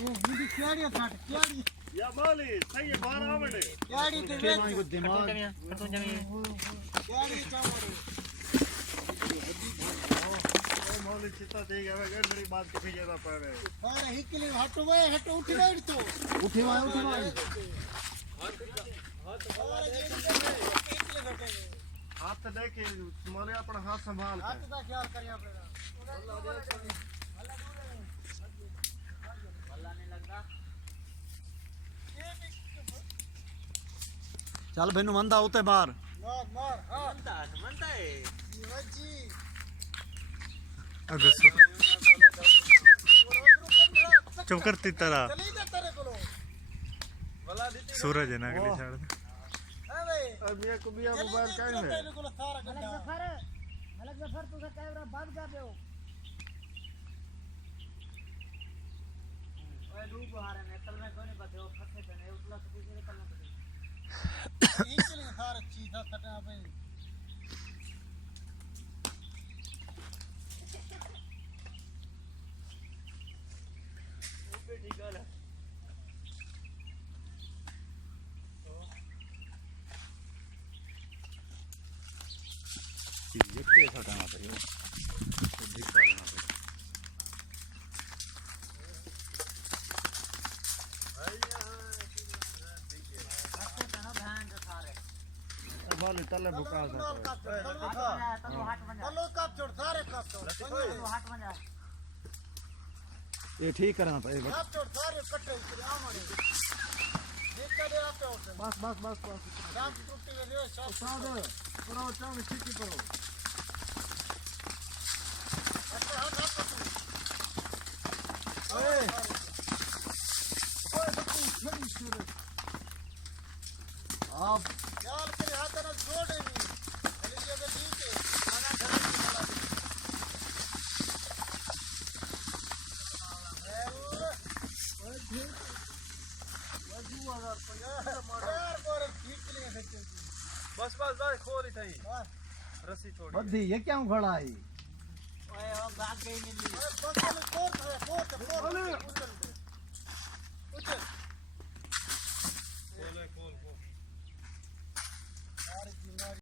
ये केड़ी छाट केड़ी या माली सही है 12 आवड़े केड़ी ते के माई को दिमाग खतम जमी केड़ी चावड़े ओ माली चिता दे गया है मेरी बात किसी जगह पर है अरे हिकले हटो वे हटो उठ बैठ तो उठी माई हाथ दे के तुम्हारे अपना हाथ संभाल हाथ का ख्याल करिया पड़ेगा भला नहीं लगता चल बेनू मंदा उते बाहर मार मार हां मनता है जी अगर चुप करती तरह चली जा तेरे को भला दी सूरज है ना अगली साइड ए भाई अब ये को भी मोबाइल का है तेरे को सारा गड्ढा अलग जफर तू का कैमरा बंद कर दो ओए डूब हारे ने कल में कोनी बते ओ फसे पे उतला तो किसी कल में हिकले सारा चीज सटा पे वो भी ठीक है ये कैसा टाइम आता है ये दिख पा रहा है माली तले बुका सा चलो काप छोड़ सारे काप छोड़ ये ठीक करा था ये काप छोड़ सारे कट्टे उतरे आमड़े देख के दे आपे उठे बस शाम टूटी वे रे शाम सादे पूरा चाम ठीक करो अच्छा हां हाथ ओए ओए बच्ची छड़ी छड़ी आप यार तेरे हाथ ना छोड़े नहीं चली जगह ठीक है खाना घर में खड़ा बस खोल ही थई रस्सी छोड़ बद्दी ये क्या खड़ा है ओए ओ भाग गई मिली बस कोर